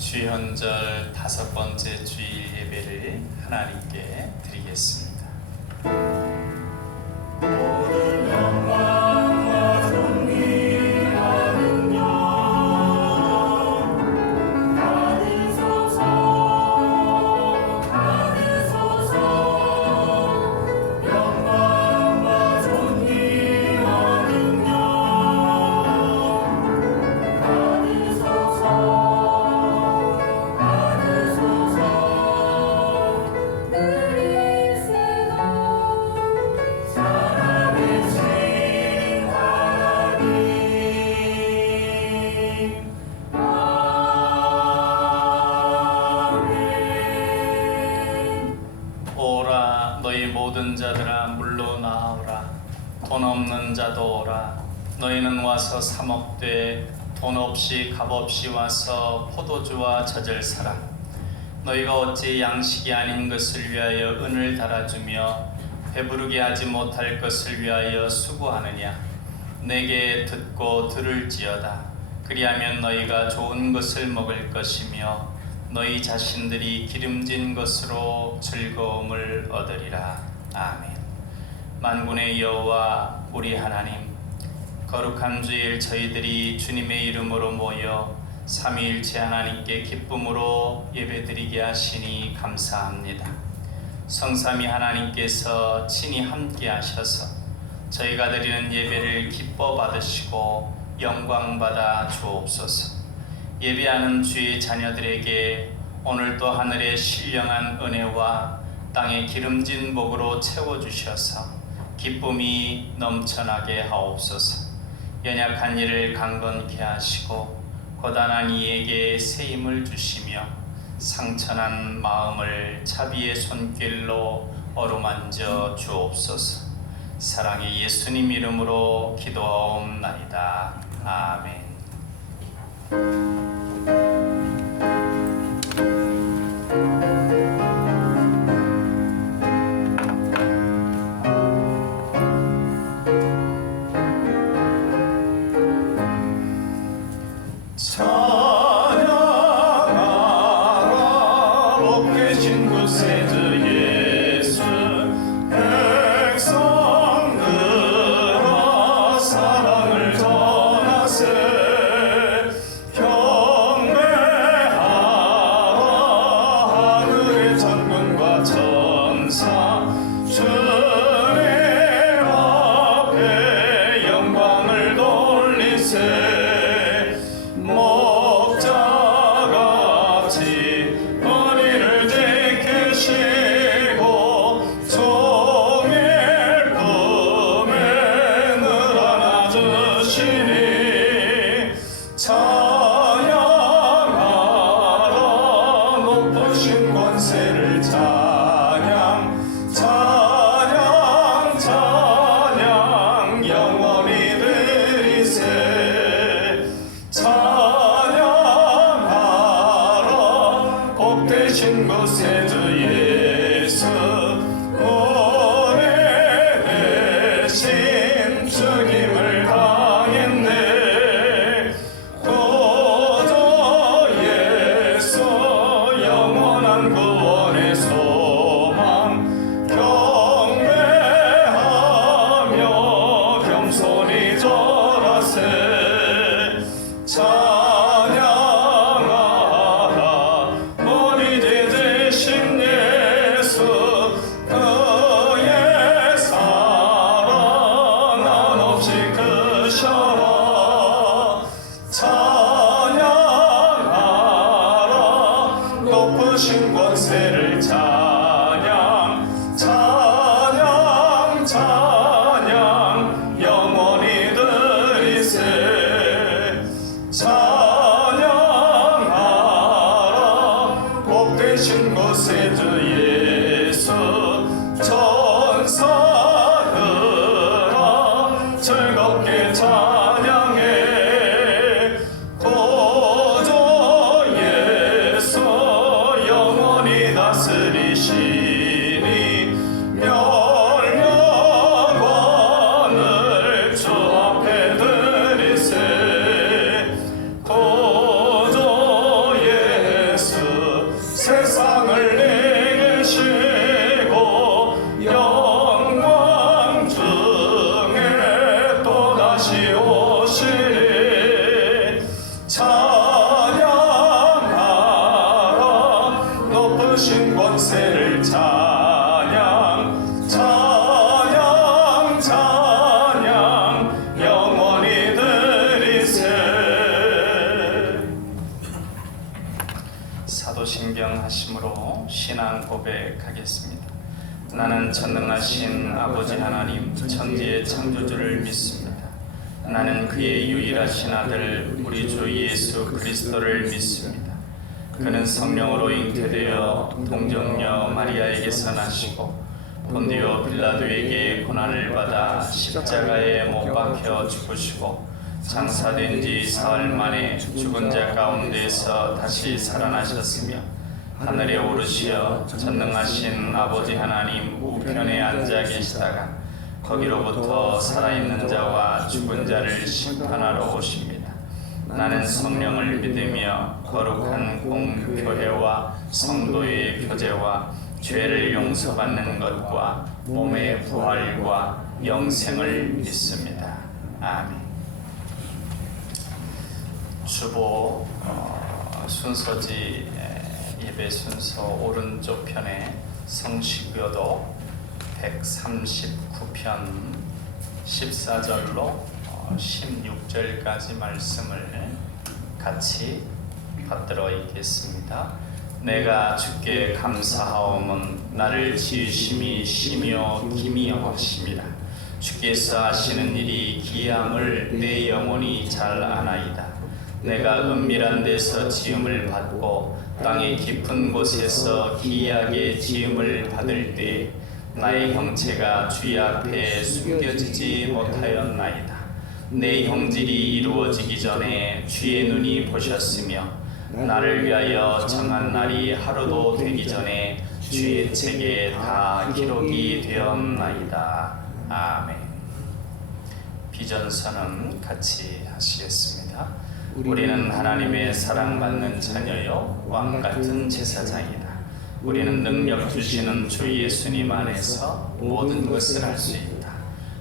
주현절 5번째 주일 예배를 하나님께 드리겠습니다. 모든 영광과 존귀하는 영 받으소서 받으소서. 영광과 존귀하는 영 받으소서 받으소서. 그리스도 살아계신 하나님 아멘. 오라 너희 모든 자들아 물로 나오라. 돈 없는 자도 오라. 너희는 와서 사 먹되 돈 없이 값 없이 와서 포도주와 젖을 사라. 너희가 어찌 양식이 아닌 것을 위하여 은을 달아주며 배부르게 하지 못할 것을 위하여 수고하느냐. 내게 듣고 들을지어다. 그리하면 너희가 좋은 것을 먹을 것이며 너희 자신들이 기름진 것으로 즐거움을 얻으리라. 아멘. 만군의 여호와 우리 하나님, 거룩한 주일 저희들이 주님의 이름으로 모여 삼위일체 하나님께 기쁨으로 예배드리게 하시니 감사합니다. 성삼위 하나님께서 친히 함께 하셔서 저희가 드리는 예배를 기뻐 받으시고 영광 받아 주옵소서. 예배하는 주의 자녀들에게 오늘도 하늘의 신령한 은혜와 땅의 기름진 복으로 채워주셔서 기쁨이 넘쳐나게 하옵소서. 연약한 이를 강건케 하시고 고단한 이에게 새 힘을 주시며 상처난 마음을 자비의 손길로 어루만져 주옵소서. 사랑의 예수님 이름으로 기도하옵나이다. 아멘. 찬양하라 높게 신 곳에 주 예수. 백성들아 사랑을 전하세. 경배하라 하늘의 천군과 천사. 주님 앞에 영광을 돌리세. 목자같이 머리를 지키시고 종일 품에 늘 안아주시니 찬양하라 높으신 권세를. 찬양 찬양 찬양 영원히 드리세. 찬양하라 복되신 곳에 주 예수. 오래되신 주님을 당했네. 구주 예수 영원한 구원의 소망. 경배하며 겸손히 절하세. 찬양하라 머리 되신 예수. 그의 사랑 한없이 크셔라. 찬양하라 높으신 권세를. 찬양 찬양 찬양 영원히 드리세. 찬양하라 복되신 곳에 주 예수. 천사들아 즐겁게 찬양해. 구주 예수 영원히 다스리시니 멸령관을 주 앞에 드리세. 구주 주신 권세를 찬양 찬양 찬양 영원히 드리세. 사도신경 하심으로 신앙 고백하겠습니다. 나는 전능하신 아버지 하나님 천지의 창조주를 믿습니다. 나는 그의 유일하신 아들 우리 주 예수 그리스도를 믿습니다. 그는 성령으로 잉태되어 동정녀 마리아에게서 나시고 본디오 빌라도에게 고난을 받아 십자가에 못 박혀 죽으시고 장사된 지 사흘 만에 죽은 자 가운데서 다시 살아나셨으며 하늘에 오르시어 전능하신 아버지 하나님 우편에 앉아 계시다가 거기로부터 살아있는 자와 죽은 자를 심판하러 오십니다. 나는 성령을 믿으며 거룩한 공교회와 성도의 교제와 죄를 용서받는 것과 몸의 부활과 영생을 믿습니다. 아멘. 주보 순서지 예배 순서 오른쪽 편에 성시교도 139편 14절로 16절까지 말씀을 같이 받들어 읽겠습니다. 내가 주께 감사하오면 나를 지으심이 심히 기미 여기심이라. 주께서 하시는 일이 기함을 내 영혼이 잘 아나이다. 내가 은밀한 데서 지음을 받고 땅의 깊은 곳에서 기이하게 지음을 받을 때 나의 형체가 주의 앞에 숨겨지지 못하였나이다. 내 형질이 이루어지기 전에 주의 눈이 보셨으며 나를 위하여 정한 날이 하루도 되기 전에 주의 책에 다 기록이 되었나이다. 아멘. 비전선언 같이 하시겠습니다. 우리는 하나님의 사랑받는 자녀요 왕같은 제사장이다. 우리는 능력 주시는 주 예수님 안에서 모든 것을 할 수 있다.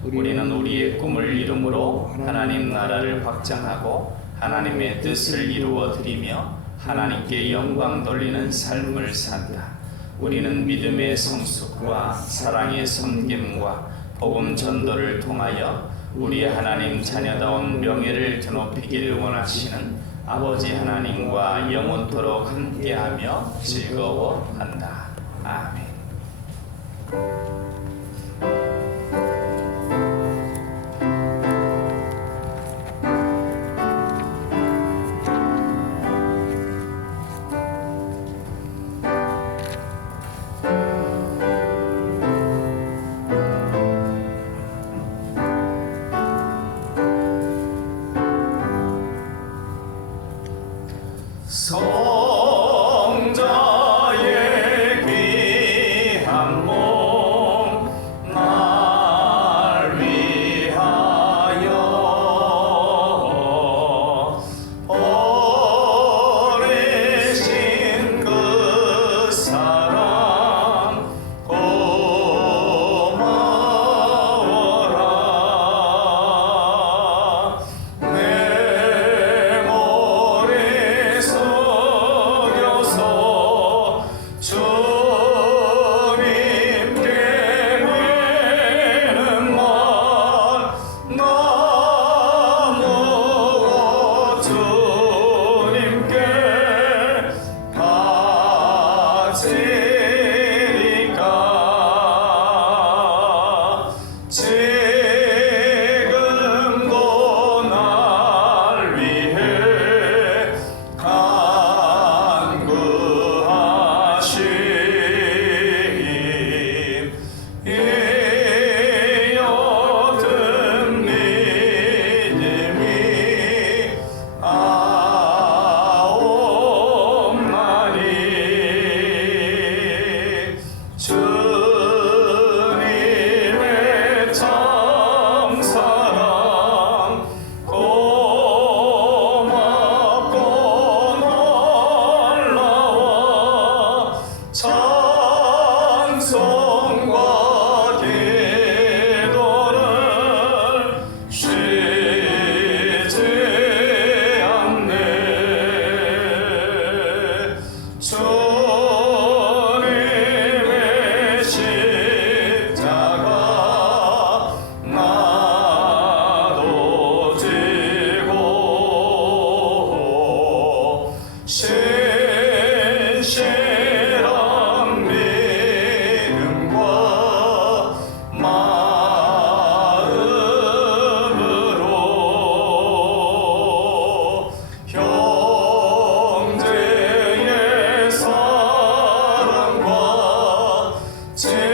우리는 우리의 꿈을 이름으로 하나님 나라를 확장하고 하나님의 뜻을 이루어 드리며 하나님께 영광 돌리는 삶을 산다. 우리는 믿음의 성숙과 사랑의 섬김과 복음 전도를 통하여 우리 하나님 자녀다운 명예를 드높이기를 원하시는 아버지 하나님과 영원토록 함께하며 즐거워한다. 아멘. 성자의 귀한 몸 날 위하여 버리신 그 사랑 고마워라. 내 머릿속 신실한 믿음과 마음으로 형제의 사랑과 친절한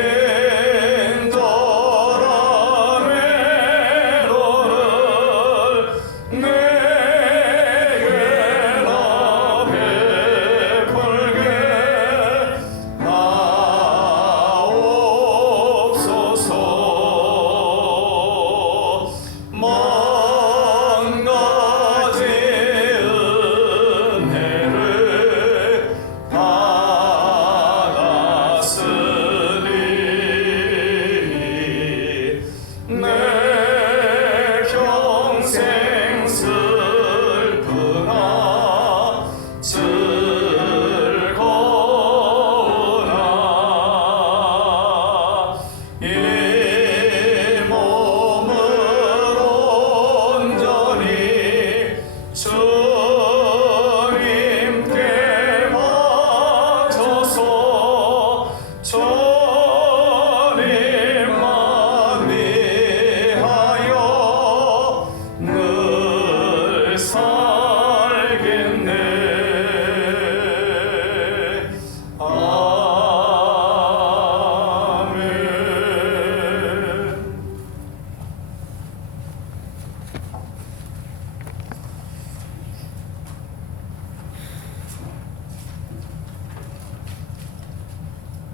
애로를 내게나 베풀게 하옵소서. 먼 가지 은혜를 받았으니 내 평생 슬프나 즐거우나 이 몸을 온전히 주님께 바쳐서 주님만 위하여 늘 살겠네. 아멘.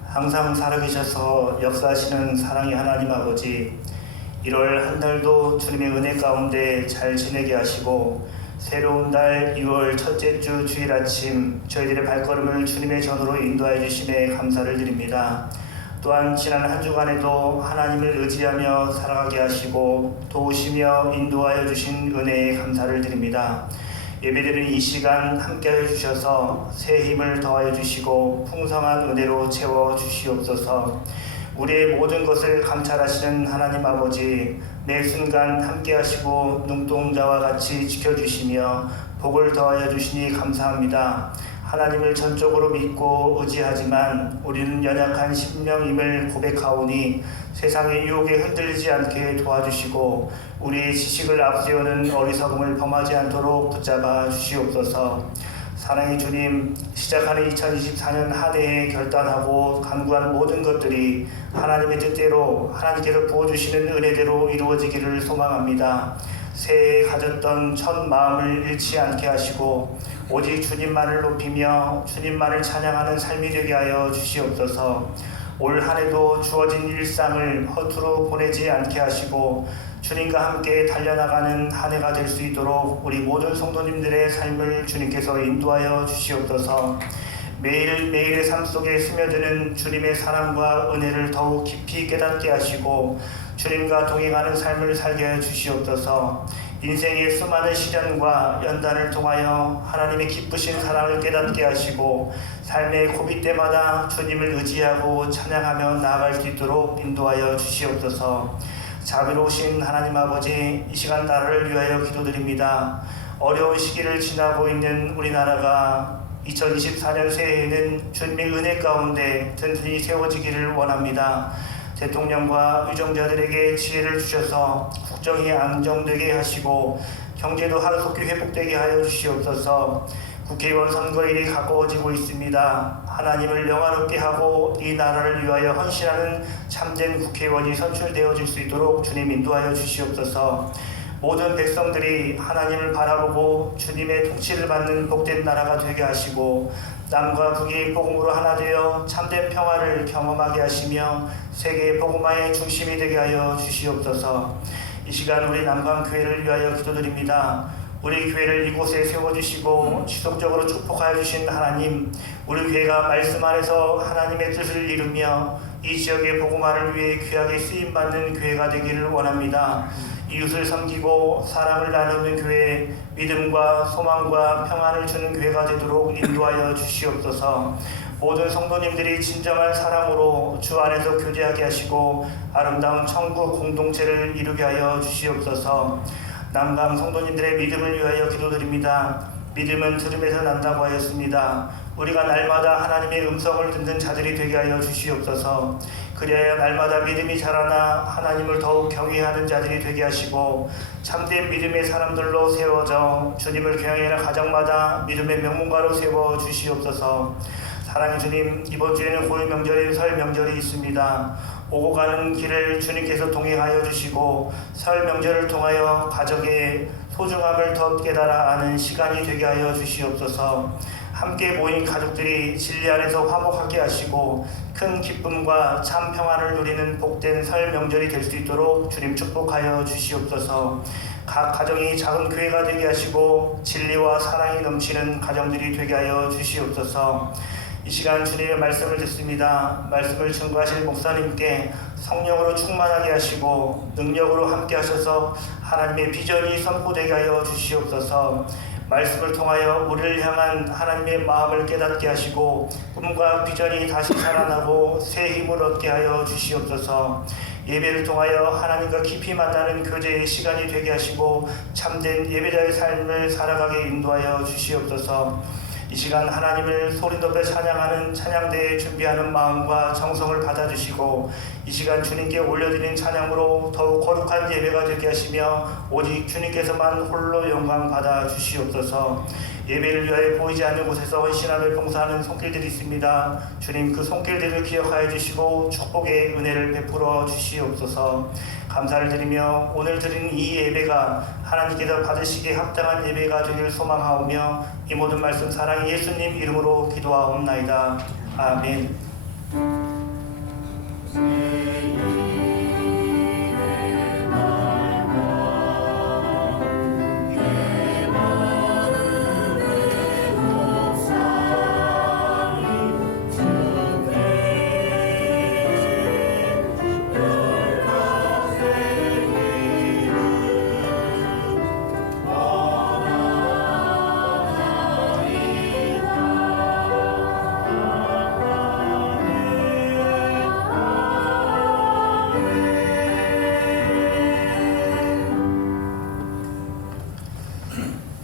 항상 살아계셔서 역사하시는 사랑의 하나님 아버지, 1월 한 달도 주님의 은혜 가운데 잘 지내게 하시고 새로운 달 2월 첫째 주 주일 아침 저희들의 발걸음을 주님의 전으로 인도하여 주심에 감사를 드립니다. 또한 지난 한 주간에도 하나님을 의지하며 살아가게 하시고 도우시며 인도하여 주신 은혜에 감사를 드립니다. 예배드리는 이 시간 함께하여 주셔서 새 힘을 더하여 주시고 풍성한 은혜로 채워 주시옵소서. 우리의 모든 것을 감찰하시는 하나님 아버지, 매 순간 함께하시고 눈동자와 같이 지켜주시며 복을 더하여 주시니 감사합니다. 하나님을 전적으로 믿고 의지하지만 우리는 연약한 심령임을 고백하오니 세상의 유혹에 흔들리지 않게 도와주시고 우리의 지식을 앞세우는 어리석음을 범하지 않도록 붙잡아 주시옵소서. 사랑의 주님, 시작하는 2024년 한 해에 결단하고 간구한 모든 것들이 하나님의 뜻대로 하나님께서 부어주시는 은혜대로 이루어지기를 소망합니다. 새해에 가졌던 첫 마음을 잃지 않게 하시고 오직 주님만을 높이며 주님만을 찬양하는 삶이 되게 하여 주시옵소서. 올 한 해도 주어진 일상을 허투루 보내지 않게 하시고 주님과 함께 달려나가는 한 해가 될 수 있도록 우리 모든 성도님들의 삶을 주님께서 인도하여 주시옵소서. 매일매일의 삶 속에 스며드는 주님의 사랑과 은혜를 더욱 깊이 깨닫게 하시고 주님과 동행하는 삶을 살게 하여 주시옵소서. 인생의 수많은 시련과 연단을 통하여 하나님의 기쁘신 사랑을 깨닫게 하시고 삶의 고비 때마다 주님을 의지하고 찬양하며 나아갈 수 있도록 인도하여 주시옵소서. 자비로우신 하나님 아버지, 이 시간 나라를 위하여 기도드립니다. 어려운 시기를 지나고 있는 우리나라가 2024년 새해에는 주님의 은혜 가운데 든든히 세워지기를 원합니다. 대통령과 유정자들에게 지혜를 주셔서 국정이 안정되게 하시고 경제도 하루속히 회복되게 하여 주시옵소서. 국회의원 선거일이 가까워지고 있습니다. 하나님을 영화롭게 하고 이 나라를 위하여 헌신하는 참된 국회의원이 선출되어질 수 있도록 주님 인도하여 주시옵소서. 모든 백성들이 하나님을 바라보고 주님의 통치를 받는 복된 나라가 되게 하시고 남과 북이 복음으로 하나 되어 참된 평화를 경험하게 하시며 세계의 복음화의 중심이 되게 하여 주시옵소서. 이 시간 우리 남강교회를 위하여 기도드립니다. 우리 교회를 이곳에 세워주시고 지속적으로 축복하여 주신 하나님, 우리 교회가 말씀 안에서 하나님의 뜻을 이루며 이 지역의 복음화를 위해 귀하게 쓰임받는 교회가 되기를 원합니다. 이웃을 섬기고 사랑을 나누는 교회, 믿음과 소망과 평안을 주는 교회가 되도록 인도하여 주시옵소서. 모든 성도님들이 진정한 사랑으로 주 안에서 교제하게 하시고 아름다운 천국 공동체를 이루게 하여 주시옵소서. 남강 성도님들의 믿음을 위하여 기도드립니다. 믿음은 들음에서 난다고 하였습니다. 우리가 날마다 하나님의 음성을 듣는 자들이 되게 하여 주시옵소서. 그리하여 날마다 믿음이 자라나 하나님을 더욱 경외하는 자들이 되게 하시고 참된 믿음의 사람들로 세워져 주님을 경외하는 가정마다 믿음의 명문가로 세워 주시옵소서. 사랑의 주님, 이번 주에는 고유 명절인 설 명절이 있습니다. 오고 가는 길을 주님께서 동행하여 주시고 설 명절을 통하여 가족의 소중함을 더 깨달아 아는 시간이 되게 하여 주시옵소서. 함께 모인 가족들이 진리 안에서 화목하게 하시고 큰 기쁨과 참 평안을 누리는 복된 설 명절이 될 수 있도록 주님 축복하여 주시옵소서. 각 가정이 작은 교회가 되게 하시고 진리와 사랑이 넘치는 가정들이 되게 하여 주시옵소서. 이 시간 주님의 말씀을 듣습니다. 말씀을 증거하실 목사님께 성령으로 충만하게 하시고 능력으로 함께 하셔서 하나님의 비전이 선포되게 하여 주시옵소서. 말씀을 통하여 우리를 향한 하나님의 마음을 깨닫게 하시고 꿈과 비전이 다시 살아나고 새 힘을 얻게 하여 주시옵소서. 예배를 통하여 하나님과 깊이 만나는 교제의 시간이 되게 하시고 참된 예배자의 삶을 살아가게 인도하여 주시옵소서. 이 시간 하나님을 소리 높여 찬양하는 찬양대에 준비하는 마음과 정성을 받아주시고 이 시간 주님께 올려드린 찬양으로 더욱 거룩한 예배가 되게 하시며 오직 주님께서만 홀로 영광 받아 주시옵소서. 예배를 위하여 보이지 않는 곳에서 헌신함을 봉사하는 손길들이 있습니다. 주님, 그 손길들을 기억하여 주시고 축복의 은혜를 베풀어 주시옵소서. 감사를 드리며 오늘 드린 이 예배가 하나님께서 받으시기에 합당한 예배가 되길 소망하오며 이 모든 말씀 사랑의 예수님 이름으로 기도하옵나이다. 아멘.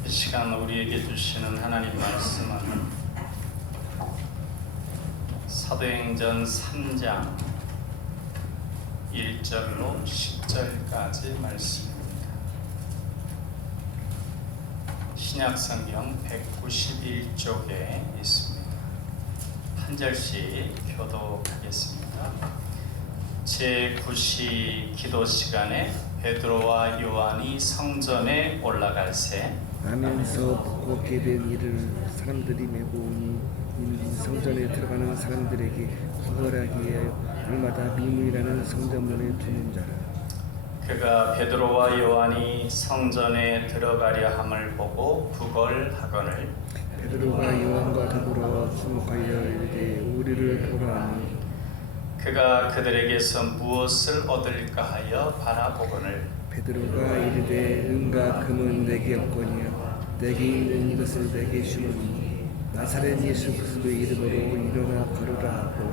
이 시간 우리에게 주시는 하나님 말씀은 사도행전 3장 1절로 10절까지 말씀입니다. 신약성경 191쪽에 있습니다. 한 절씩 교독하겠습니다. 제9시 기도 시간에 베드로와 요한이 성전에 올라갈새 나면서 무겁게 된 일을 사람들이 메고 오니 성전에 들어가는 사람들에게 구걸하기 위하여 날마다 미문이라는 성전문에 두는 자라. 그가 베드로와 요한이 성전에 들어가려 함을 보고 구걸하거늘 베드로가 요한과 더불어 주목하여 이르되 우리를 보라니. 그가 그들에게서 무엇을 얻을까 하여 바라보거늘 베드로가 이르되 은과 금은 내게 없거니와 내게 있는 것을 내게 주노니 나사렛 예수 그리스도의 이름으로 일어나 걸으라 하고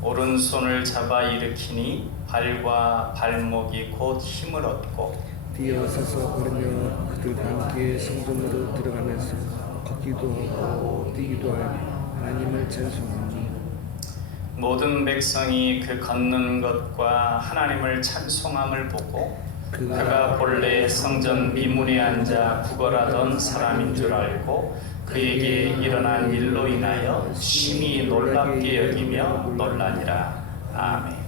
오른손을 잡아 일으키니 발과 발목이 곧 힘을 얻고 뛰어서서 걸으며 그들과 함께 성전으로 들어가면서 걷기도 하고 뛰기도 하여 하나님을 찬송하니 모든 백성이 그 걷는 것과 하나님을 찬송함을 보고 그가 본래 성전 미문에 앉아 구걸하던 사람인 줄 알고 그에게 일어난 일로 인하여 심히 놀랍게 여기며 놀라니라. 아멘.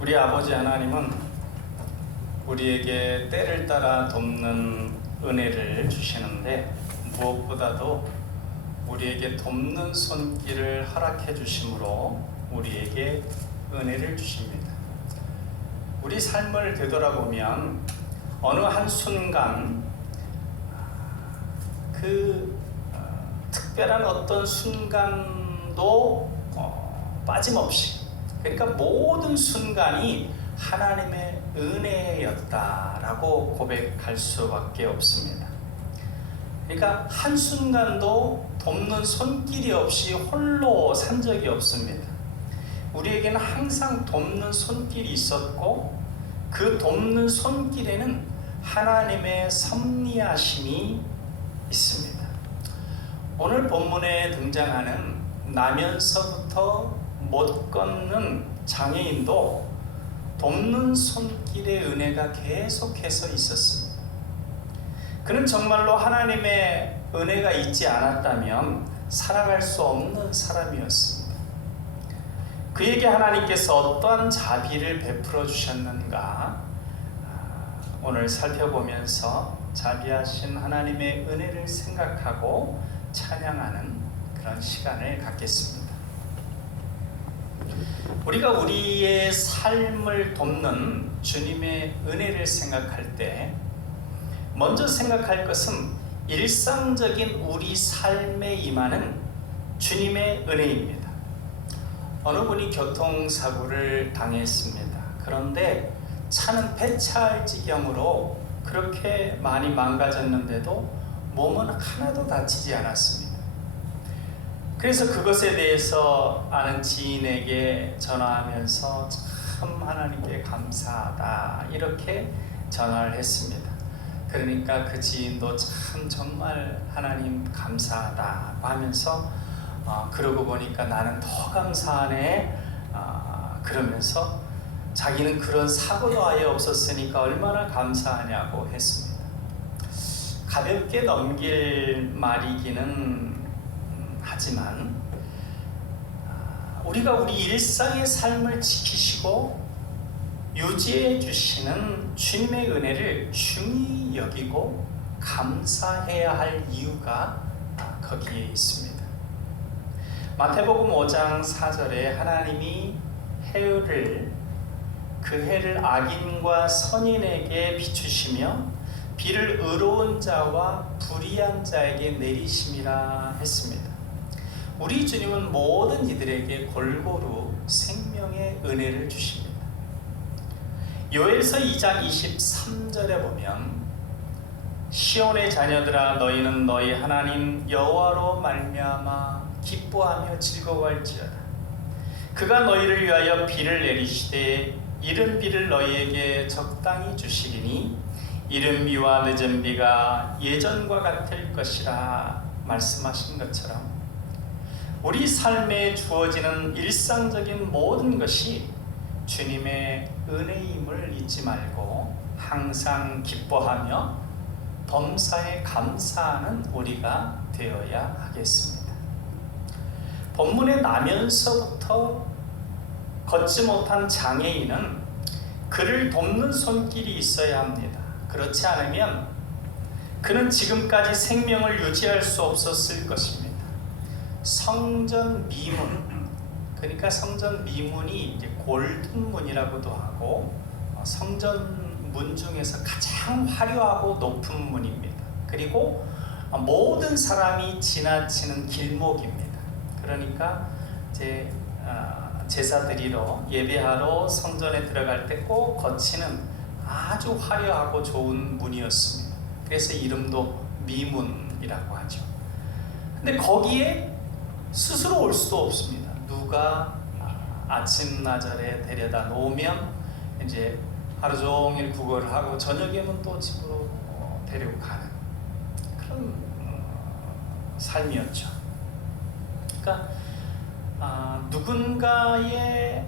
우리 아버지 하나님은 우리에게 때를 따라 돕는 은혜를 주시는데 무엇보다도 우리에게 돕는 손길을 허락해 주심으로 우리에게 은혜를 주십니다. 우리 삶을 되돌아보면 어느 한순간 특별한 어떤 순간도 빠짐없이, 그러니까 모든 순간이 하나님의 은혜였다라고 고백할 수밖에 없습니다. 그러니까 한순간도 돕는 손길이 없이 홀로 산 적이 없습니다. 우리에게는 항상 돕는 손길이 있었고 그 돕는 손길에는 하나님의 섭리하심이 있습니다. 오늘 본문에 등장하는 나면서부터 못 걷는 장애인도 돕는 손길의 은혜가 계속해서 있었습니다. 그는 정말로 하나님의 은혜가 있지 않았다면 살아갈 수 없는 사람이었습니다. 그에게 하나님께서 어떠한 자비를 베풀어 주셨는가 오늘 살펴보면서 자비하신 하나님의 은혜를 생각하고 찬양하는 그런 시간을 갖겠습니다. 우리가 우리의 삶을 돕는 주님의 은혜를 생각할 때 먼저 생각할 것은 일상적인 우리 삶에 임하는 주님의 은혜입니다. 어느 분이 교통사고를 당했습니다. 그런데 차는 폐차할 지경으로 그렇게 많이 망가졌는데도 몸은 하나도 다치지 않았습니다. 그래서 그것에 대해서 아는 지인에게 전화하면서 참 하나님께 감사하다 이렇게 전화를 했습니다. 그러니까 그 지인도 참 정말 하나님 감사하다 하면서 그러고 보니까 나는 더 감사하네 그러면서 자기는 그런 사고도 아예 없었으니까 얼마나 감사하냐고 했습니다. 가볍게 넘길 말이기는 하지만 우리가 우리 일상의 삶을 지키시고 유지해 주시는 주님의 은혜를 중히 여기고 감사해야 할 이유가 거기에 있습니다. 마태복음 5장 4절에 하나님이 그 해를 악인과 선인에게 비추시며 비를 의로운 자와 불의한 자에게 내리심이라 했습니다. 우리 주님은 모든 이들에게 골고루 생명의 은혜를 주십니다. 요엘서 2장 23절에 보면 시온의 자녀들아 너희는 너희 하나님 여호와로 말미암아 기뻐하며 즐거워할지어다. 그가 너희를 위하여 비를 내리시되 이른 비를 너희에게 적당히 주시리니 이른 비와 늦은 비가 예전과 같을 것이라 말씀하신 것처럼 우리 삶에 주어지는 일상적인 모든 것이 주님의 은혜임을 잊지 말고 항상 기뻐하며 범사에 감사하는 우리가 되어야 하겠습니다. 본문에 나면서부터 걷지 못한 장애인은 그를 돕는 손길이 있어야 합니다. 그렇지 않으면 그는 지금까지 생명을 유지할 수 없었을 것입니다. 성전 미문, 그러니까 성전 미문이 이제 골든문이라고도 하고 성전 문 중에서 가장 화려하고 높은 문입니다. 그리고 모든 사람이 지나치는 길목입니다. 그러니까 이제 제사드리러 예배하러 성전에 들어갈 때 꼭 거치는 아주 화려하고 좋은 문이었습니다. 그래서 이름도 미문이라고 하죠. 근데 거기에 스스로 올 수도 없습니다. 누가 아침나절에 데려다 놓으면 이제 하루 종일 구걸을 하고 저녁에는 또 집으로 데리고 가는 그런 삶이었죠. 그러니까 누군가의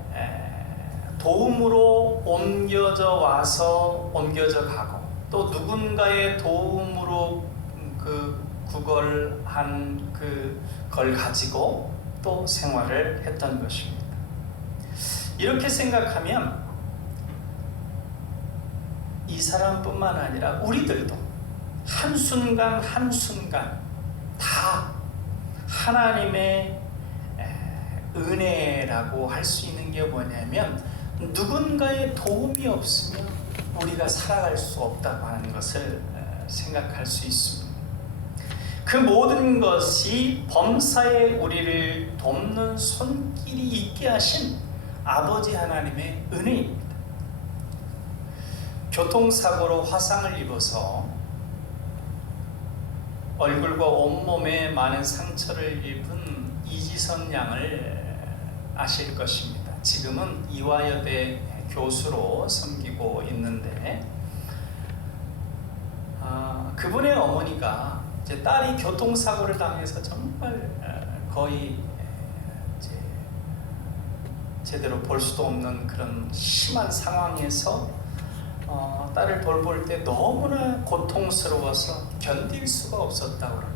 도움으로 옮겨져 와서 옮겨져 가고 또 누군가의 도움으로 그 구걸한 그걸 가지고 또 생활을 했던 것입니다. 이렇게 생각하면 이 사람뿐만 아니라 우리들도 한순간 한순간 다 하나님의 은혜라고 할 수 있는 게 뭐냐면, 누군가의 도움이 없으면 우리가 살아갈 수 없다고 하는 것을 생각할 수 있습니다. 그 모든 것이 범사에 우리를 돕는 손길이 있게 하신 아버지 하나님의 은혜입니다. 교통사고로 화상을 입어서 얼굴과 온몸에 많은 상처를 입은 이지선 양을 아실 것입니다. 지금은 이화여대 교수로 섬기고 있는데, 그분의 어머니가 이제 딸이 교통사고를 당해서 정말 거의 제대로 볼 수도 없는 그런 심한 상황에서 딸을 돌볼 때 너무나 고통스러워서 견딜 수가 없었다고 합니다.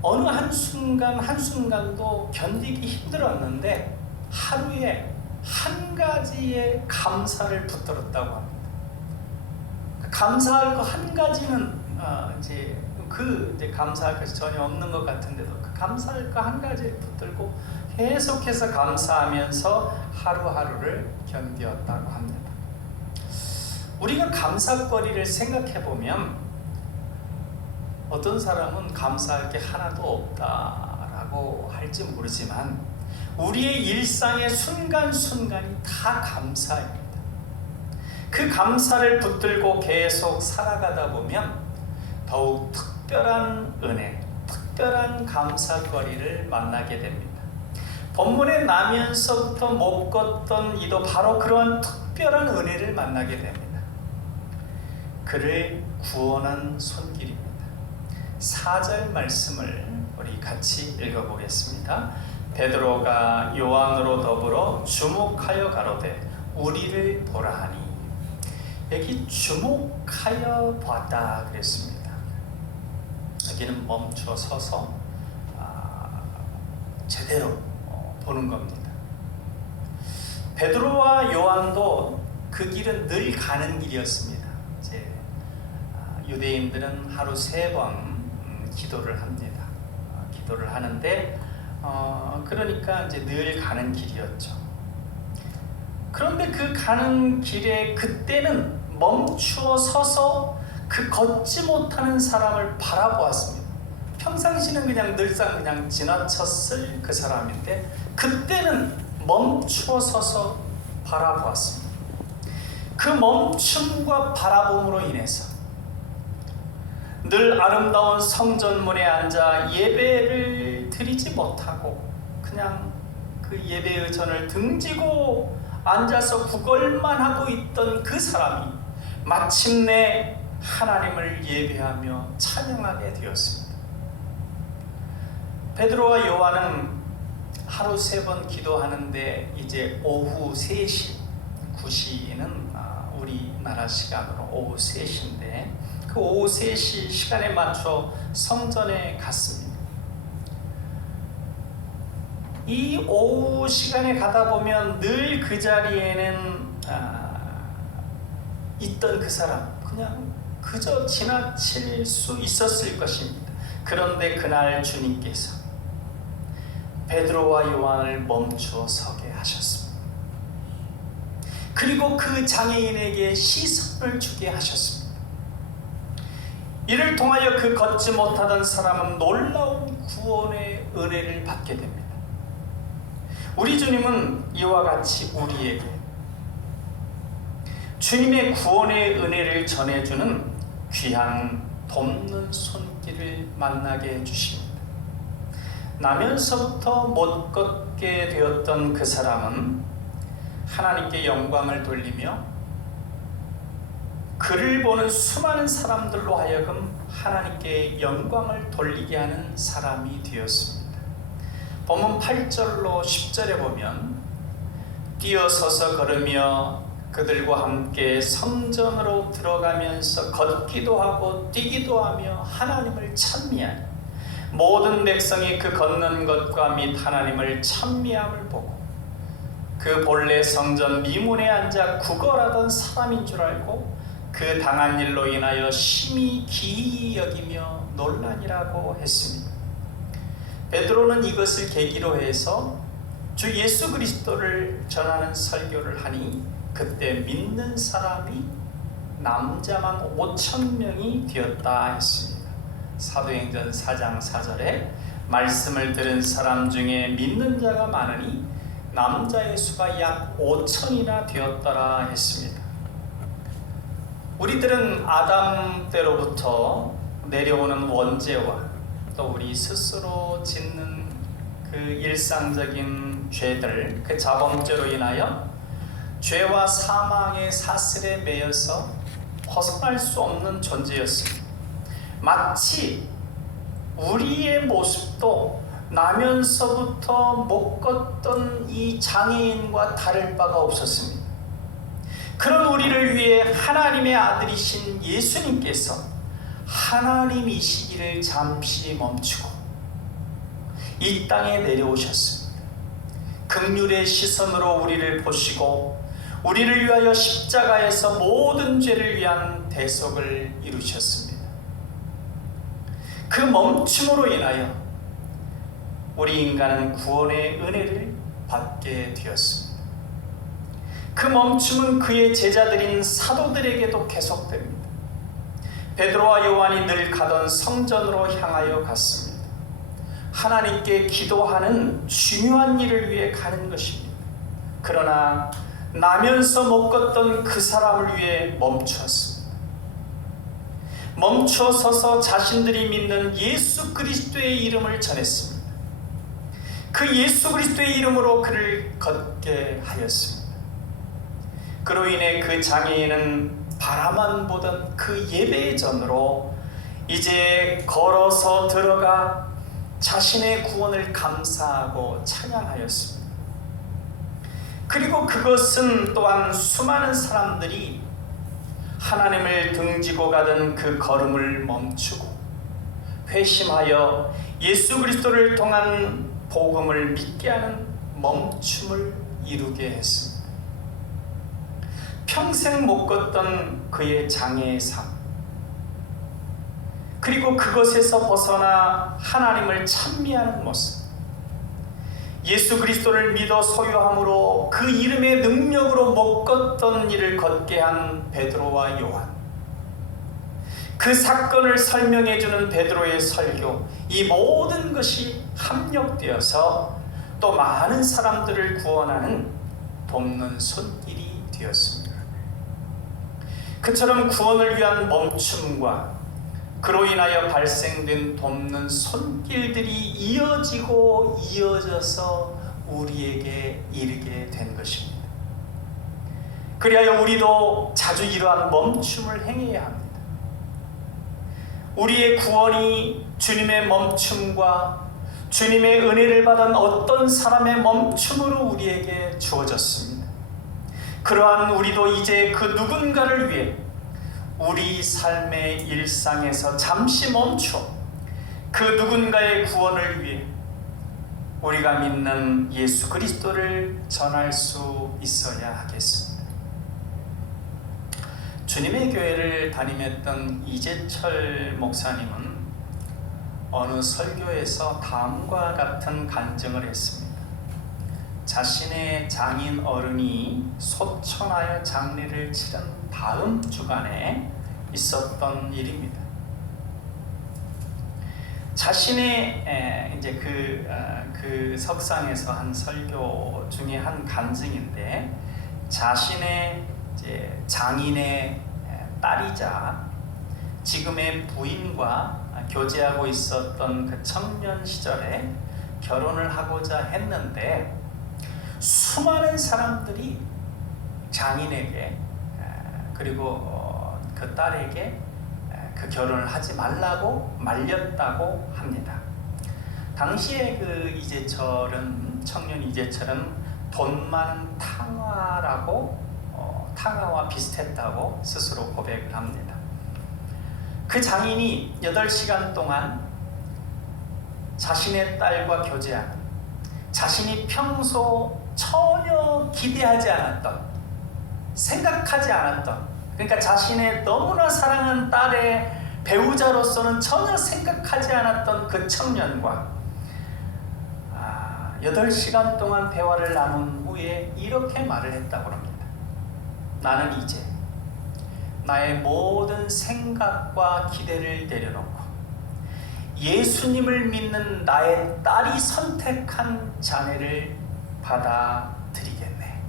어느 한순간도 견디기 힘들었는데 하루에 한 가지의 감사를 붙들었다고 합니다. 감사할 거 한 가지는 이제 감사할 것이 전혀 없는 것 같은데도 그 감사할 거 한 가지를 붙들고 계속해서 감사하면서 하루하루를 견디었다고 합니다. 우리가 감사거리를 생각해 보면 어떤 사람은 감사할 게 하나도 없다라고 할지 모르지만 우리의 일상의 순간순간이 다 감사입니다. 그 감사를 붙들고 계속 살아가다 보면 더욱 특별한 은혜, 특별한 감사거리를 만나게 됩니다. 본문에 나면서부터 못 걷던 이도 바로 그러한 특별한 은혜를 만나게 됩니다. 그를 구원한 손길입니다. 4절 말씀을 우리 같이 읽어보겠습니다. 베드로가 요한으로 더불어 주목하여 가로되 우리를 보라 하니. 여기 주목하여 봤다 그랬습니다. 여기는 멈춰 서서 제대로 보는 겁니다. 베드로와 요한도 그 길은 늘 가는 길이었습니다. 이제 유대인들은 하루 3번 기도를 합니다. 기도를 하는데 그러니까 이제 늘 가는 길이었죠. 그런데 그 가는 길에 그때는 멈추어 서서 그 걷지 못하는 사람을 바라보았습니다. 평상시는 그냥 늘상 그냥 지나쳤을 그 사람인데 그때는 멈추어 서서 바라보았습니다. 그 멈춤과 바라봄으로 인해서 늘 아름다운 성전문에 앉아 예배를 드리지 못하고 그냥 그 예배 의전을 등지고 앉아서 구걸만 하고 있던 그 사람이 마침내 하나님을 예배하며 찬양하게 되었습니다. 베드로와 요한은 하루 3번 기도하는데 이제 오후 3시, 9시는 우리나라 시간으로 오후 3시인데 그 오후 3시 시간에 맞춰 성전에 갔습니다. 이 오후 시간에 가다 보면 늘 그 자리에는 있던 그 사람 그냥 그저 지나칠 수 있었을 것입니다. 그런데 그날 주님께서 베드로와 요한을 멈추어 서게 하셨습니다. 그리고 그 장애인에게 시선을 주게 하셨습니다. 이를 통하여 그 걷지 못하던 사람은 놀라운 구원의 은혜를 받게 됩니다. 우리 주님은 이와 같이 우리에게 주님의 구원의 은혜를 전해주는 귀한 돕는 손길을 만나게 해주십니다. 나면서부터 못 걷게 되었던 그 사람은 하나님께 영광을 돌리며 그를 보는 수많은 사람들로 하여금 하나님께 영광을 돌리게 하는 사람이 되었습니다. 본문 8절로 10절에 보면 뛰어서서 걸으며 그들과 함께 성전으로 들어가면서 걷기도 하고 뛰기도 하며 하나님을 찬미하니 모든 백성이 그 걷는 것과 및 하나님을 찬미함을 보고 그 본래 성전 미문에 앉아 구걸하던 사람인 줄 알고 그 당한 일로 인하여 심히 기이 여기며 논란이라고 했습니다. 베드로는 이것을 계기로 해서 주 예수 그리스도를 전하는 설교를 하니 그때 믿는 사람이 남자만 5,000명이 되었다 했습니다. 사도행전 4장 4절에 말씀을 들은 사람 중에 믿는 자가 많으니 남자의 수가 약 5,000이나 되었더라 했습니다. 우리들은 아담 때로부터 내려오는 원죄와 또 우리 스스로 짓는 그 일상적인 죄들, 그 자범죄로 인하여 죄와 사망의 사슬에 매여서 벗어날 수 없는 존재였습니다. 마치 우리의 모습도 나면서부터 못 걷던 이 장애인과 다를 바가 없었습니다. 그런 우리를 위해 하나님의 아들이신 예수님께서 하나님이시기를 잠시 멈추고 이 땅에 내려오셨습니다. 긍휼의 시선으로 우리를 보시고 우리를 위하여 십자가에서 모든 죄를 위한 대속을 이루셨습니다. 그 멈춤으로 인하여 우리 인간은 구원의 은혜를 받게 되었습니다. 그 멈춤은 그의 제자들인 사도들에게도 계속됩니다. 베드로와 요한이 늘 가던 성전으로 향하여 갔습니다. 하나님께 기도하는 중요한 일을 위해 가는 것입니다. 그러나 나면서 못 걷던 그 사람을 위해 멈추었습니다. 멈추어 서서 자신들이 믿는 예수 그리스도의 이름을 전했습니다. 그 예수 그리스도의 이름으로 그를 걷게 하였습니다. 그로 인해 그 장애인은 바라만 보던 그 예배의 전으로 이제 걸어서 들어가 자신의 구원을 감사하고 찬양하였습니다. 그리고 그것은 또한 수많은 사람들이 하나님을 등지고 가던 그 걸음을 멈추고 회심하여 예수 그리스도를 통한 복음을 믿게 하는 멈춤을 이루게 했습니다. 평생 못 걷던 그의 장애의 삶, 그리고 그것에서 벗어나 하나님을 찬미하는 모습, 예수 그리스도를 믿어 소유함으로 그 이름의 능력으로 못 걷던 일을 걷게 한 베드로와 요한, 그 사건을 설명해주는 베드로의 설교, 이 모든 것이 합력되어서 또 많은 사람들을 구원하는 돕는 손길이 되었습니다. 그처럼 구원을 위한 멈춤과 그로 인하여 발생된 돕는 손길들이 이어지고 이어져서 우리에게 이르게 된 것입니다. 그리하여 우리도 자주 이러한 멈춤을 행해야 합니다. 우리의 구원이 주님의 멈춤과 주님의 은혜를 받은 어떤 사람의 멈춤으로 우리에게 주어졌습니다. 그러한 우리도 이제 그 누군가를 위해 우리 삶의 일상에서 잠시 멈춰 그 누군가의 구원을 위해 우리가 믿는 예수 그리스도를 전할 수 있어야 하겠습니다. 주님의 교회를 담임했던 이재철 목사님은 어느 설교에서 다음과 같은 간증을 했습니다. 자신의 장인 어른이 소천하여 장례를 치른 다음 주간에 있었던 일입니다. 자신의 이제 그 석상에서 한 설교 중에 한 간증인데, 자신의 이제 장인의 딸이자 지금의 부인과 교제하고 있었던 그 청년 시절에 결혼을 하고자 했는데 수많은 사람들이 장인에게 그리고 그 딸에게 그 결혼을 하지 말라고 말렸다고 합니다. 당시에 그 이재철은, 청년 이재철은 돈 많은 탕화와 비슷했다고 스스로 고백을 합니다. 그 장인이 8시간 동안 자신의 딸과 교제하는, 자신이 평소 전혀 전혀 기대하지 않았던, 생각하지 않았던, 그러니까 자신의 너무나 사랑하는 딸의 배우자로서는 전혀 생각하지 않았던 그 청년과 8시간 동안 대화를 나눈 후에 이렇게 말을 했다고 합니다. 나는 이제 나의 모든 생각과 기대를 내려놓고 예수님을 믿는 나의 딸이 선택한 자네를 받아들이겠네.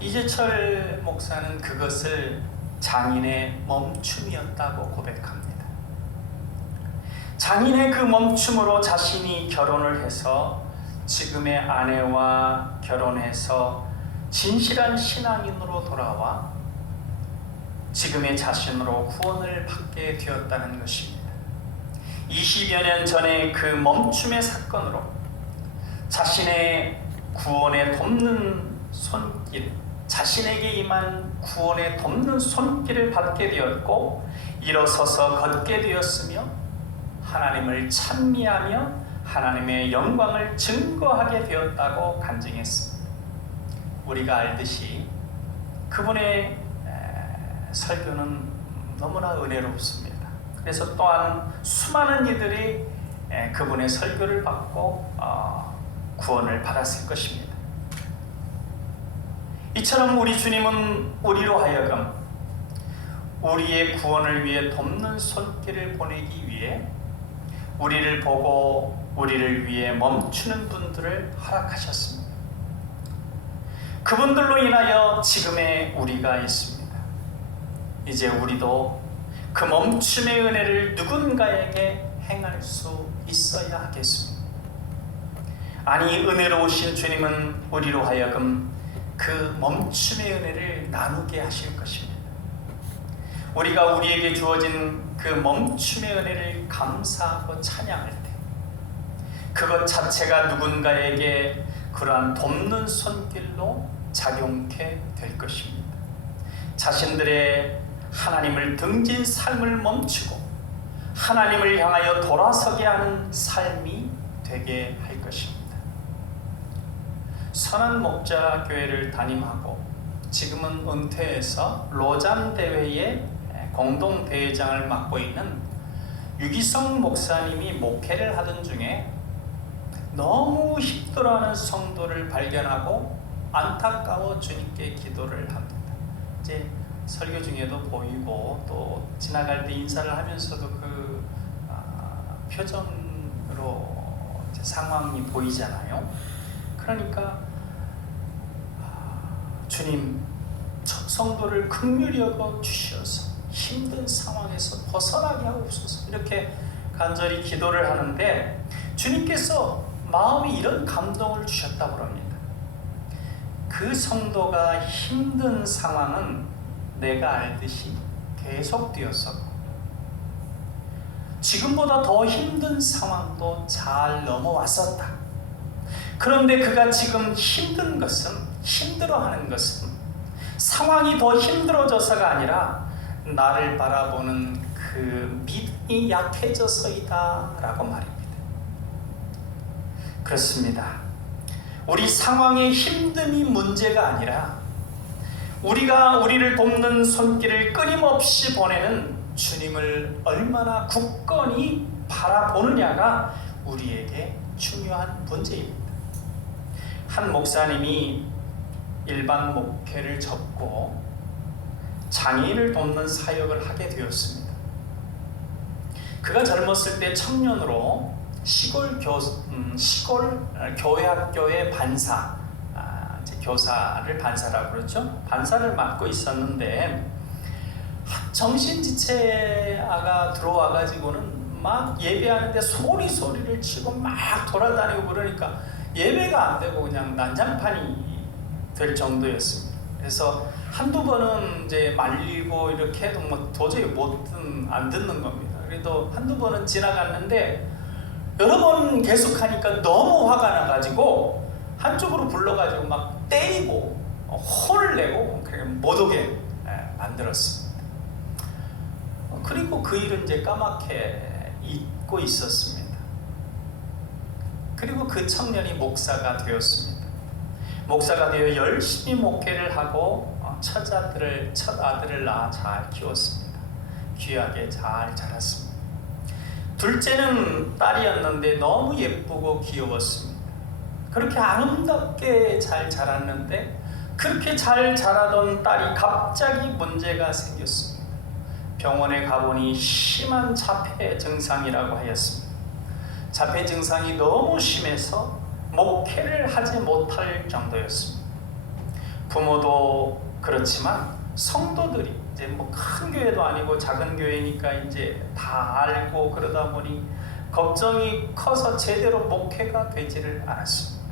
이재철 목사는 그것을 장인의 멈춤이었다고 고백합니다. 장인의 그 멈춤으로 자신이 결혼을 해서 지금의 아내와 결혼해서 진실한 신앙인으로 돌아와 지금의 자신으로 구원을 받게 되었다는 것입니다. 20여 년 전에 그 멈춤의 사건으로 자신의 구원에 돕는 손길, 자신에게 임한 구원에 돕는 손길을 받게 되었고 일어서서 걷게 되었으며 하나님을 찬미하며 하나님의 영광을 증거하게 되었다고 간증했습니다. 우리가 알듯이 그분의 설교는 너무나 은혜롭습니다. 그래서 또한 수많은 이들이 그분의 설교를 받고 구원을 받았을 것입니다. 이처럼 우리 주님은 우리로 하여금 우리의 구원을 위해 돕는 손길을 보내기 위해 우리를 보고 우리를 위해 멈추는 분들을 허락하셨습니다. 그분들로 인하여 지금의 우리가 있습니다. 이제 우리도 그 멈춤의 은혜를 누군가에게 행할 수 있어야 하겠습니다. 아니, 은혜로우신 주님은 우리로 하여금 그 멈춤의 은혜를 나누게 하실 것입니다. 우리가 우리에게 주어진 그 멈춤의 은혜를 감사하고 찬양할 때 그것 자체가 누군가에게 그러한 돕는 손길로 작용케 될 것입니다. 자신들의 하나님을 등진 삶을 멈추고 하나님을 향하여 돌아서게 하는 삶이 되게 할 것입니다. 선한 목자 교회를 담임하고 지금은 은퇴해서 로잔 대회의 공동 대회장을 맡고 있는 유기성 목사님이 목회를 하던 중에 너무 힘들어하는 성도를 발견하고 안타까워 주님께 기도를 합니다. 이제 설교 중에도 보이고 또 지나갈 때 인사를 하면서도 그 표정으로 상황이 보이잖아요. 그러니까 주님, 저 성도를 긍휼히 여겨 주셔서 힘든 상황에서 벗어나게 하옵소서, 이렇게 간절히 기도를 하는데 주님께서 마음에 이런 감동을 주셨다고 합니다. 그 성도가 힘든 상황은 내가 알듯이 계속되었었고 지금보다 더 힘든 상황도 잘 넘어왔었다. 그런데 그가 지금 힘든 것은, 힘들어하는 것은 상황이 더 힘들어져서가 아니라 나를 바라보는 그 믿음이 약해져서이다 라고 말입니다. 그렇습니다. 우리 상황의 힘듦이 문제가 아니라 우리가 우리를 돕는 손길을 끊임없이 보내는 주님을 얼마나 굳건히 바라보느냐가 우리에게 중요한 문제입니다. 한 목사님이 일반 목회를 접고 장애인을 돕는 사역을 하게 되었습니다. 그가 젊었을 때 청년으로 시골 교회 학교의 반사, 교사를 반사라고 그러죠. 반사를 맡고 있었는데 정신지체아가 들어와가지고는 막 예배하는데 소리를 치고 막 돌아다니고 그러니까 예배가 안 되고 그냥 난장판이 될 정도였습니다. 그래서 한두 번은 이제 말리고 이렇게 해도 뭐 도저히 안 듣는 겁니다. 그래도 한두 번은 지나갔는데 여러 번 계속하니까 너무 화가 나가지고 한쪽으로 불러가지고 막 때리고 혼을 내고 못 오게 만들었습니다. 그리고 그 일은 이제 까맣게 잊고 있었습니다. 그리고 그 청년이 목사가 되었습니다. 목사가 되어 열심히 목회를 하고 첫 아들을 낳아 잘 키웠습니다. 귀하게 잘 자랐습니다. 둘째는 딸이었는데 너무 예쁘고 귀여웠습니다. 그렇게 아름답게 잘 자랐는데 그렇게 잘 자라던 딸이 갑자기 문제가 생겼습니다. 병원에 가보니 심한 자폐 증상이라고 하였습니다. 자폐 증상이 너무 심해서 목회를 하지 못할 정도였습니다. 부모도 그렇지만 성도들이 이제 뭐 큰 교회도 아니고 작은 교회니까 이제 다 알고 그러다 보니 걱정이 커서 제대로 목회가 되지를 않았습니다.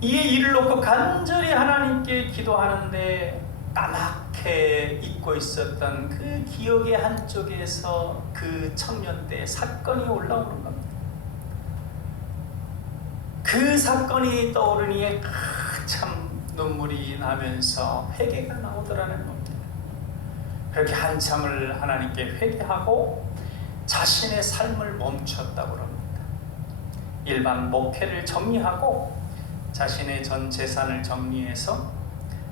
이에 이를 놓고 간절히 하나님께 기도하는데 까맣게 잊고 있었던 그 기억의 한쪽에서 그 청년 때 사건이 올라오는 겁니다. 그 사건이 떠오르니 참 눈물이 나면서 회개가 나오더라는 겁니다. 그렇게 한참을 하나님께 회개하고 자신의 삶을 멈췄다고 합니다. 일반 목회를 정리하고 자신의 전 재산을 정리해서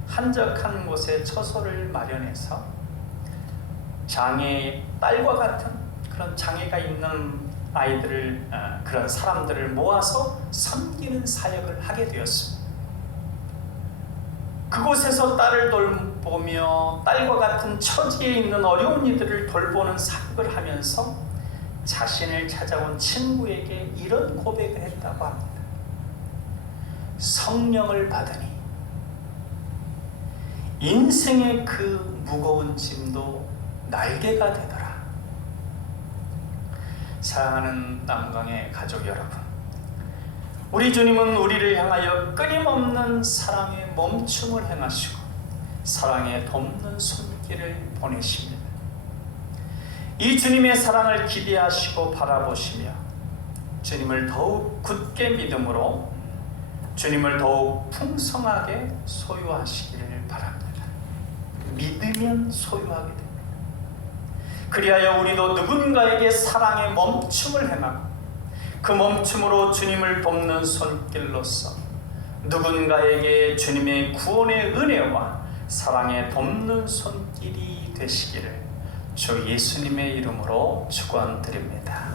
한적한 곳에 처소를 마련해서 딸과 같은 그런 장애가 있는 아이들을, 그런 사람들을 모아서 섬기는 사역을 하게 되었습니다. 그곳에서 딸을 돌보며 딸과 같은 처지에 있는 어려운 이들을 돌보는 사역을 하면서 자신을 찾아온 친구에게 이런 고백을 했다고 합니다. 성령을 받으니 인생의 그 무거운 짐도 날개가 되더라. 사랑하는 남강의 가족 여러분, 우리 주님은 우리를 향하여 끊임없는 사랑의 멈춤을 행하시고 사랑의 돕는 손길을 보내십니다. 이 주님의 사랑을 기대하시고 바라보시며 주님을 더욱 굳게 믿음으로 주님을 더욱 풍성하게 소유하시기를 바랍니다. 믿으면 소유하게 됩니다. 그리하여 우리도 누군가에게 사랑의 멈춤을 행하고 그 멈춤으로 주님을 돕는 손길로서 누군가에게 주님의 구원의 은혜와 사랑의 돕는 손길이 되시기를 주 예수님의 이름으로 축원드립니다.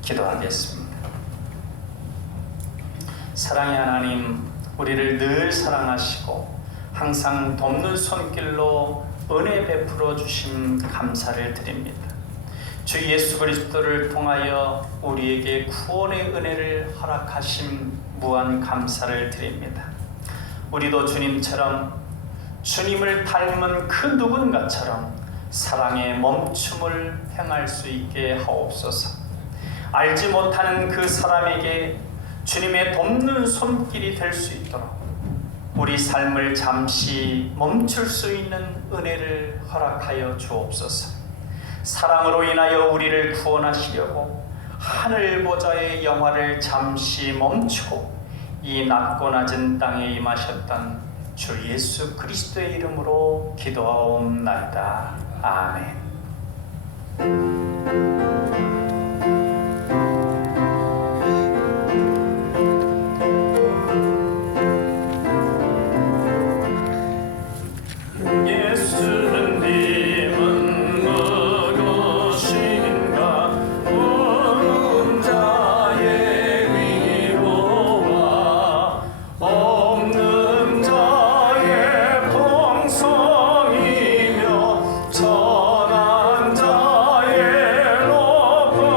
기도하겠습니다. 사랑의 하나님, 우리를 늘 사랑하시고 항상 돕는 손길로 은혜 베풀어 주신 감사를 드립니다. 주 예수 그리스도를 통하여 우리에게 구원의 은혜를 허락하신 무한 감사를 드립니다. 우리도 주님처럼 주님을 닮은 그 누군가처럼 사랑의 멈춤을 행할 수 있게 하옵소서. 알지 못하는 그 사람에게 주님의 돕는 손길이 될 수 있도록 우리 삶을 잠시 멈출 수 있는 은혜를 허락하여 주옵소서. 사랑으로 인하여 우리를 구원하시려고 하늘 보좌의 영화를 잠시 멈추고 이 낮고 낮은 땅에 임하셨던 주 예수 그리스도의 이름으로 기도하옵나이다. 아멘. 전한 자의 높은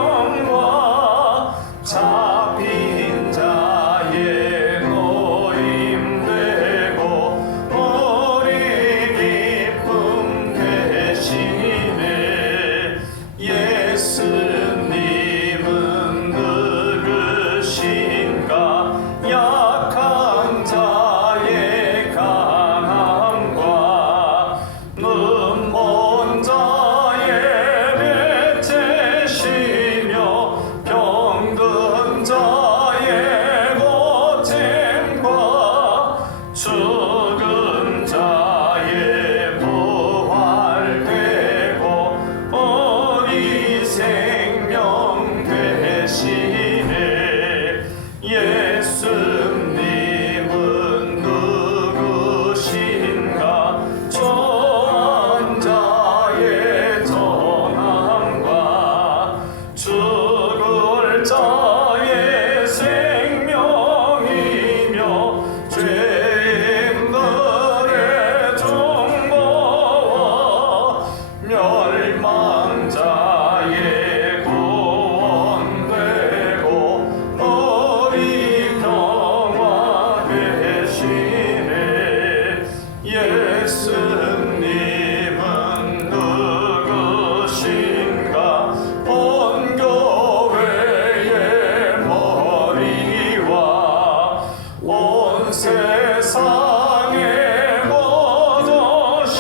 세상의 거저시며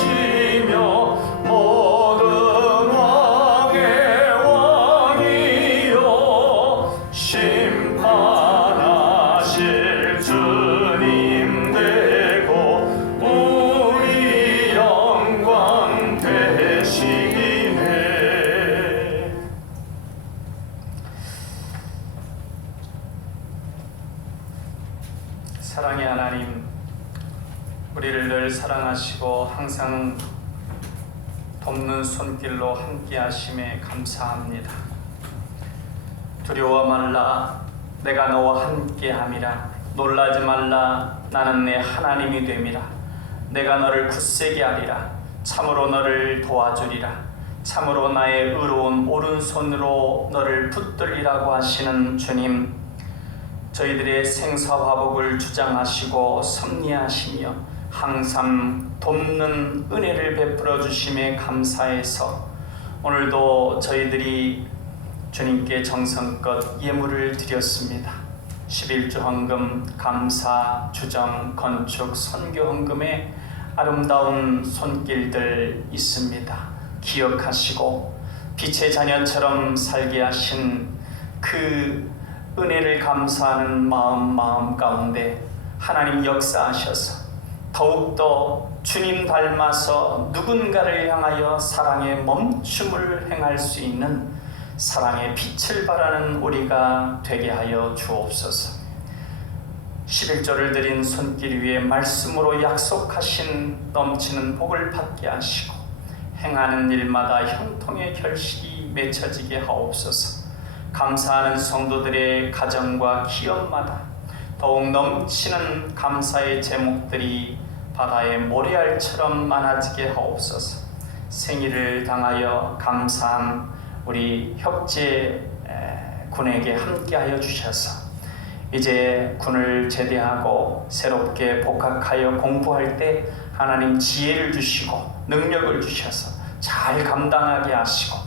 모든 왕의 왕이여 심판하실 주님 되고 우리 영광 되시기네. 사랑의 하나님, 우리를 늘 사랑하시고 항상 돕는 손길로 함께 하심에 감사합니다. 두려워 말라, 내가 너와 함께 함이라. 놀라지 말라, 나는 내 하나님이 됨이라. 내가 너를 굳세게 하리라. 참으로 너를 도와주리라. 참으로 나의 의로운 오른손으로 너를 붙들리라고 하시는 주님, 저희들의 생사화복을 주장하시고 섭리하시며 항상 돕는 은혜를 베풀어 주심에 감사해서 오늘도 저희들이 주님께 정성껏 예물을 드렸습니다. 11조 헌금, 감사, 주정, 건축, 선교 헌금에 아름다운 손길들 있습니다. 기억하시고 빛의 자녀처럼 살게 하신 그 은혜를 감사하는 마음 가운데 하나님 역사하셔서 더욱더 주님 닮아서 누군가를 향하여 사랑의 멈춤을 행할 수 있는 사랑의 빛을 발하는 우리가 되게 하여 주옵소서. 11조를 드린 손길 위에 말씀으로 약속하신 넘치는 복을 받게 하시고 행하는 일마다 형통의 결실이 맺혀지게 하옵소서. 감사하는 성도들의 가정과 기업마다 더욱 넘치는 감사의 제목들이 바다의 모래알처럼 많아지게 하옵소서. 생일을 당하여 감사한 우리 형제 군에게 함께하여 주셔서 이제 군을 제대하고 새롭게 복학하여 공부할 때 하나님 지혜를 주시고 능력을 주셔서 잘 감당하게 하시고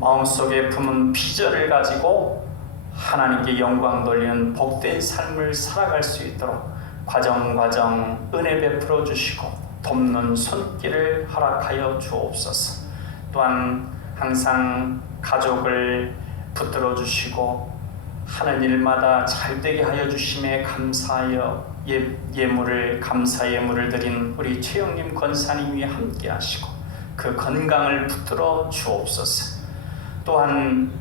마음속에 품은 비전을 가지고 하나님께 영광 돌리는 복된 삶을 살아갈 수 있도록 과정 은혜 베풀어 주시고 돕는 손길을 허락하여 주옵소서. 또한 항상 가족을 붙들어 주시고 하는 일마다 잘되게 하여 주심에 감사하여 감사 예물을 드린 우리 최영림 권사님이 함께 하시고 그 건강을 붙들어 주옵소서. 또한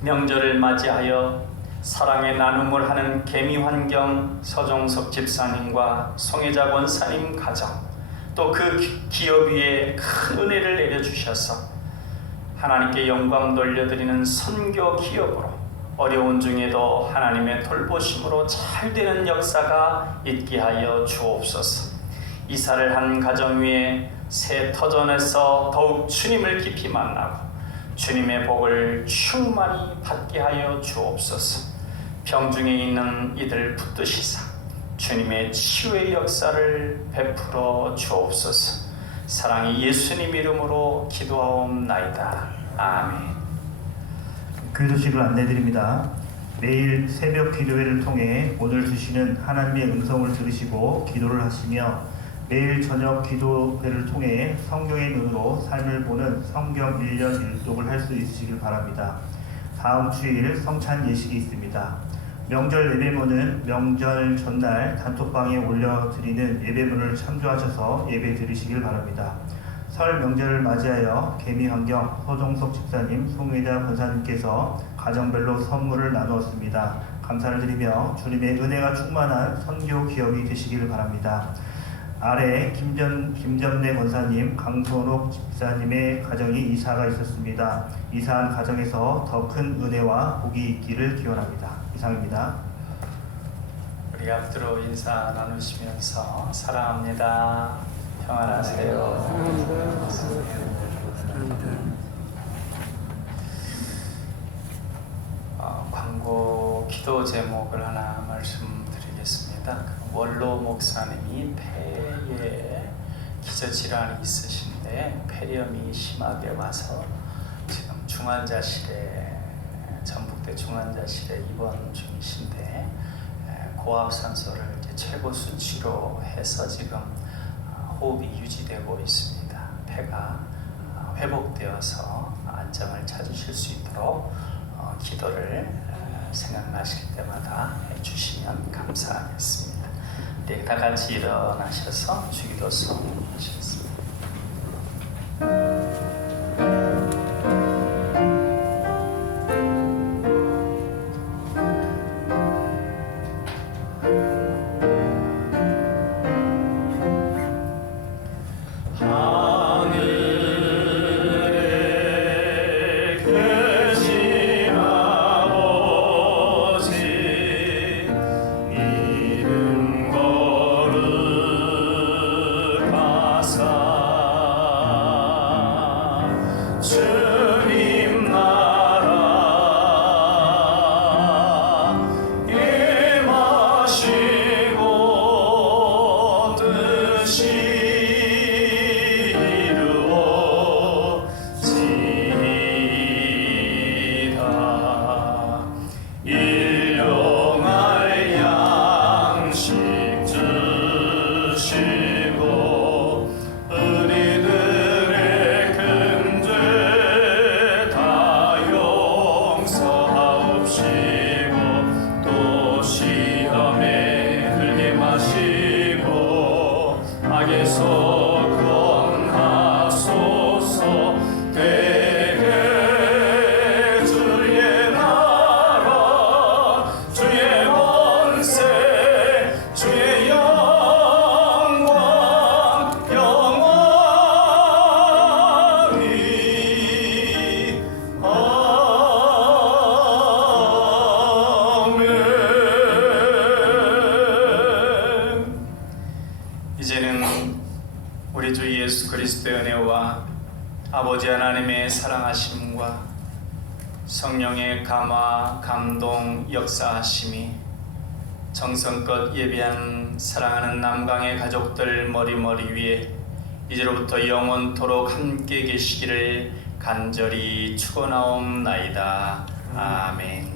명절을 맞이하여 사랑의 나눔을 하는 개미환경 서종석 집사님과 송혜자 권사님 가정, 또 그 기업 위에 큰 은혜를 내려주셔서 하나님께 영광 돌려드리는 선교 기업으로 어려운 중에도 하나님의 돌보심으로 잘 되는 역사가 있게 하여 주옵소서. 이사를 한 가정 위에 새 터전에서 더욱 주님을 깊이 만나고 주님의 복을 충만히 받게 하여 주옵소서. 병중에 있는 이들 붙드시사 주님의 치유의 역사를 베풀어 주옵소서. 사랑의 예수님 이름으로 기도하옵나이다. 아멘. 교도식을 안내드립니다. 매일 새벽 기도회를 통해 오늘 주시는 하나님의 음성을 들으시고 기도를 하시며 매일 저녁 기도회를 통해 성경의 눈으로 삶을 보는 성경 1년 1독을 할 수 있으시길 바랍니다. 다음 주일 성찬 예식이 있습니다. 명절 예배문은 명절 전날 단톡방에 올려드리는 예배문을 참조하셔서 예배 드리시길 바랍니다. 설 명절을 맞이하여 개미환경 서종석 집사님, 송혜자 권사님께서 가정별로 선물을 나누었습니다. 감사를 드리며 주님의 은혜가 충만한 선교 기업이 되시기를 바랍니다. 아래 김전래 권사님, 강선옥 집사님의 가정이 이사가 있었습니다. 이사한 가정에서 더 큰 은혜와 복이 있기를 기원합니다. 이상입니다. 우리 앞으로 인사 나누시면서 사랑합니다. 평안하세요. 사랑합니다. 사랑합니다. 광고 기도 제목을 하나 말씀드리겠습니다. 원로 목사님이 폐에 기저질환이 있으신데 폐렴이 심하게 와서 지금 중환자실에 전북대 중환자실에 입원 중이신데 고압산소를 이제 최고 수치로 해서 지금 호흡이 유지되고 있습니다. 폐가 회복되어서 안정을 찾으실 수 있도록 기도를 생각나실 때마다 해주시면 감사하겠습니다. 네, 다 같이 일어나셔서 주기도서 하시겠습니다. 하늘에 계신 아버지 이름 거룩하사 주님 나라 임하시고 뜻이 일용할 양식 주시고 우리들의 금죄 다 용서하옵시고 또 시험에 들게 마시고 악에서 구원하소서. 이제는 우리 주 예수 그리스도의 은혜와 아버지 하나님의 사랑하심과 성령의 감화, 감동, 역사하심이 정성껏 예비한 사랑하는 남강의 가족들 머리머리 위에 이제로부터 영원토록 함께 계시기를 간절히 축원하옵나이다. 아멘.